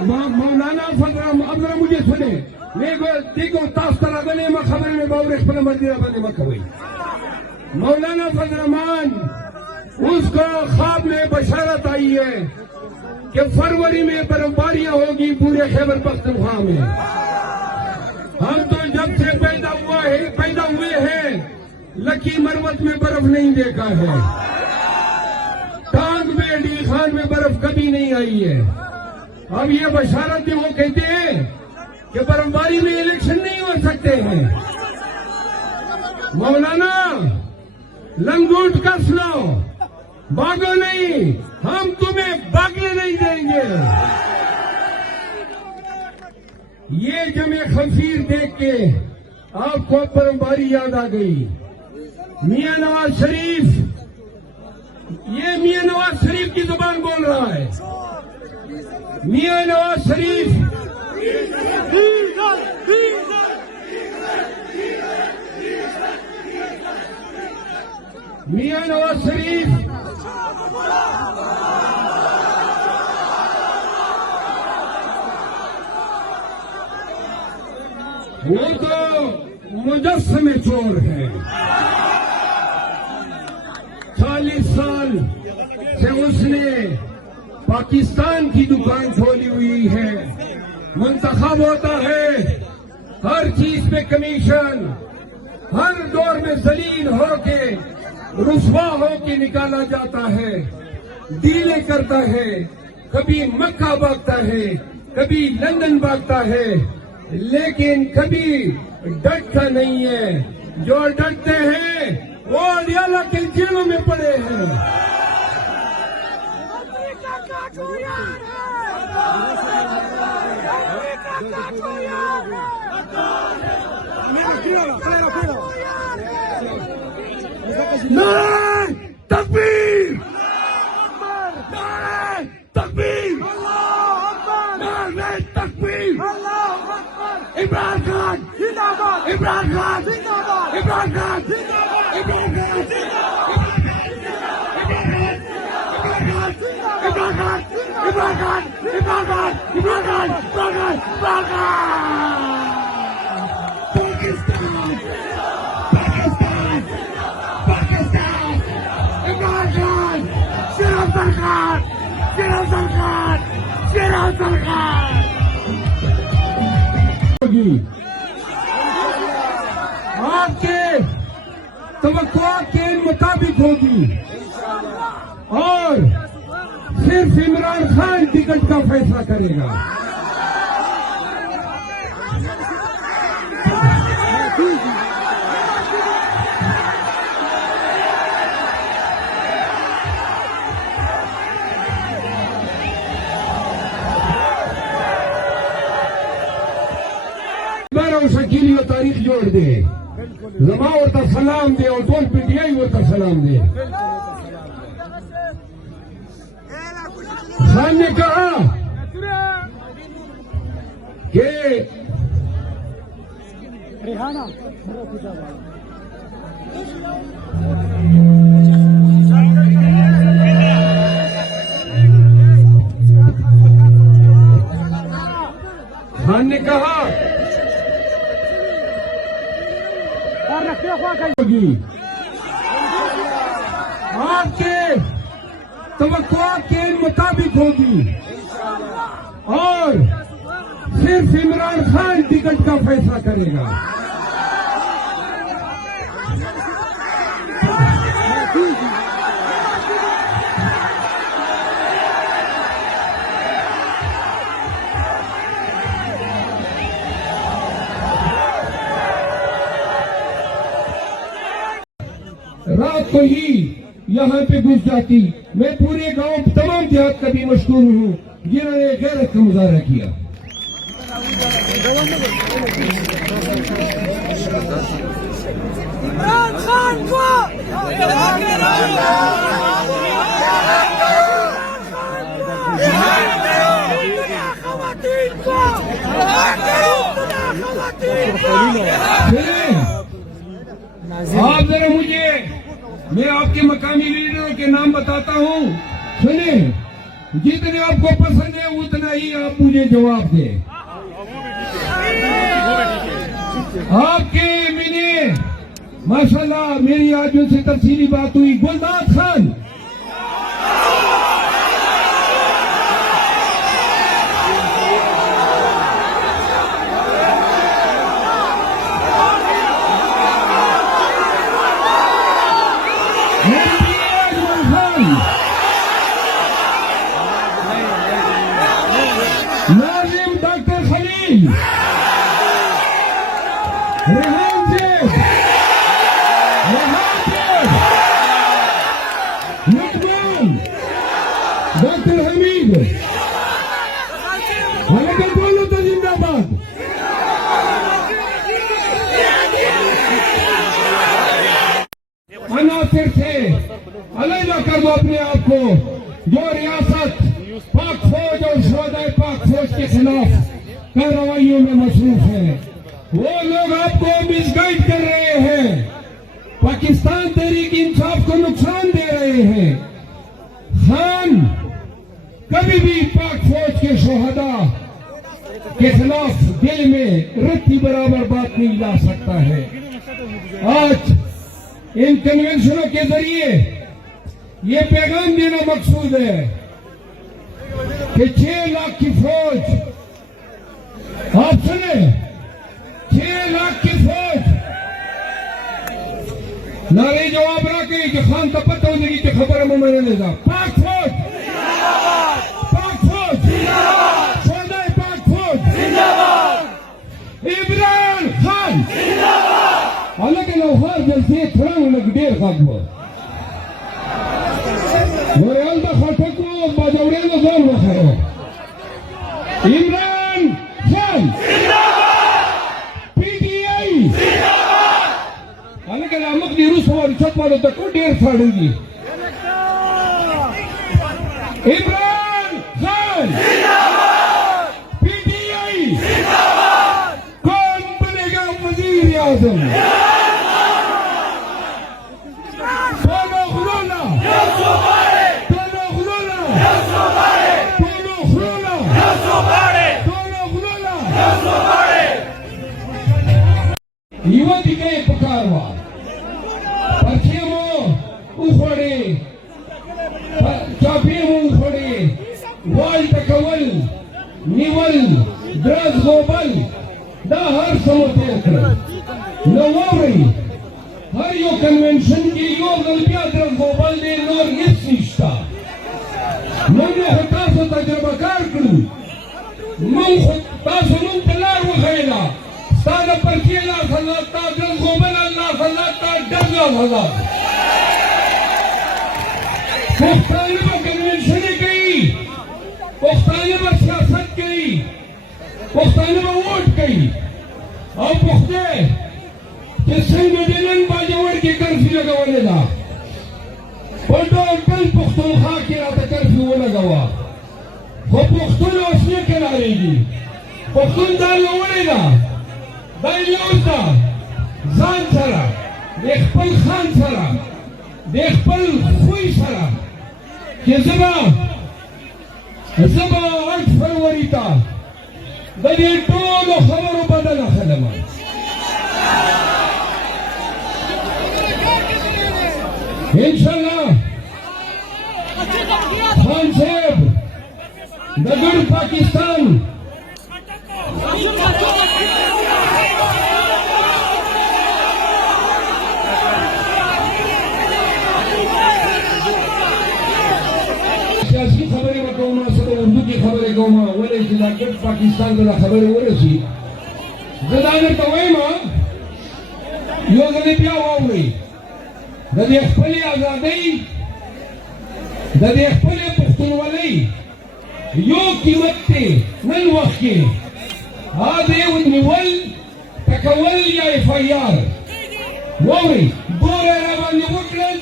मौलाना फजल अब जरा मुझे सुने देखो तास्तरा बने में खबर में बावरिख पर मदीना बने में खबर मौलाना फजल रहमान उसको ख्वाब में बशारत आई है कि फरवरी में बर्फबारियां होगी पूरे खैबर पख्तूनख्वा में। हम तो जब से पैदा हुए हैं लकी मरवत में बर्फ नहीं देखा है, टांग में डी खान में बर्फ कभी नहीं आई है। अब ये बशारत वो कहते हैं कि बर्फबारी में इलेक्शन नहीं हो सकते हैं। मौलाना लंगोट कस लो, भागो नहीं, हम तुम्हें भागने नहीं देंगे। ये जमे खंसीर देख के आपको बर्फबारी याद आ गई। मियां नवाज शरीफ, ये मियां नवाज शरीफ की जुबान बोल रहा है। मियां नवाज शरीफ मियां नवाज शरीफ वो तो मुजस्समे चोर है। 40 साल से उसने पाकिस्तान की दुकान खोली हुई है। मुंतखब होता है, हर चीज पे कमीशन, हर दौर में जलील होके रुसवा होके निकाला जाता है, डीले करता है, कभी मक्का भागता है, कभी लंदन भागता है, लेकिन कभी डटता नहीं है। जो डटते हैं वो अडियाला के जेलों में पड़े हैं। नारे तकबीर, नारे तकबीर, नारे तकबीर। इमरान खान जिंदाबाद, इमरान खान जिंदाबाद, इमरान खान जिंदाबाद, इमरान खान इमरान खान, इमरान खान, इमरान खान, इमरान खान, इमरान खान, पाकिस्तान, पाकिस्तान, पाकिस्तान, इमरान खान, सिर्फ सरकार, सिर्फ सरकार, सिर्फ सरकार होगी। आपके तवक्कुआ के मुताबिक होगी और सिर्फ इमरान खान टिकट का फैसला करेगा। शकीली और तारीख जोड़ दे, लमा और सलाम दे और टोल पीटीआई और सलाम दे। खान ने कहा कि खान ने कहा होगी। आपके तवक्कुआ के मुताबिक होगी और सिर्फ इमरान खान टिकट का फैसला करेगा। रात को ही यहाँ पे घुस जाती। मैं पूरे गांव तमाम देहात का भी मशहूर हूँ जिन्होंने गैरत का मुजाहरा किया। इमरान खान को आप जरा मुझे, मैं आपके मकामी लीडरों के नाम बताता हूँ, सुने। जितने आपको पसंद है उतना ही आप मुझे जवाब दें। आपके मैंने माशाल्लाह मेरी आज उनसे तफसीली बात हुई। गुलनाथ खान नाजिम डॉक्टर खलील रेहान जेब लुकमान डॉक्टर हमीद अगर बोलो तो जिंदाबाद। अनासिर थे अलग कर दो अपने आप को। जो रियासत पाक फौज और शोहदाए पाक फौज के खिलाफ कार्रवाइयों में मसरूफ है, वो लोग आपको मिसगाइड कर रहे हैं, पाकिस्तान तहरीक इंसाफ को नुकसान दे रहे हैं। खान कभी भी पाक फौज के शोहदा के खिलाफ दिल में रत्ती बराबर बात नहीं ला सकता है। आज इन कन्वेंशनों के जरिए ये पैगाम देना मकसूद है कि 6 लाख की फौज, आप सुने, 6 लाख की फौज नारे जवाब रखे कि खान का पता होने की खबर है मैंने ले जा। पाक फौज, पाक फौज, शोहदाए पाक फौज, इमरान खान अलग लौहार जैसे थोड़ा उनक देर खाबो मोरल दा खटको बाजौड़े नो जोर बखरो। इमरान खान पीटीआई अलग अलग दी रूस और छत मारो तो को देर फाड़ूंगी। इमरान खान पीटीआई कौन बनेगा वजीर आजम? युवती के पुकारवा पश्चिमो उखोड़े चापियो उखोड़े वाल तकवल निवल द्रस गोबल दा हर समोते कर नवावरी हर यो कन्वेंशन की यो गलबिया द्रस गोबल दे नोर इस निष्ठा मैंने हताश तजर्बा कार करूं मैं हताश हूं तलार वखैला ताजा परचेला खलाता द्रस गोबल अल्लाह खलाता डरना भला पुख्तानी में कन्वेंशन गई, पुख्तानी में सियासत गई, पुख्तानी में वोट गई और पुख्ते किसी मदीनन बाजवड़ की कर्फ्यू लगाने ला बड़ो कल पुख्तनख्वा की रात कर्फ्यू लगावा वो पुख्तन उसने करा रहेगी पुख्तन दाल उड़ेगा दाइलोता जान सरा देखपल खान सरा देखपल खुई सरा कि जबा 8 फरवरी ता बड़ी टोलो खबरों बदला खलमा इंशाल्लाह खान साहब नगर पाकिस्तान सियासी खबरें बताऊँ सब उर्दू की खबरें कहूँ वले जिलाकत पाकिस्तान का खबरें वो रही जदाने तवाई माँ यो गले पिया वावरी दे खपली आजादी दे खपली पुख्तनवाली यो कीमत ते नन वक्त के आधे उन्नीवल तकवल या FIR वावरी 2000 वुडलैंड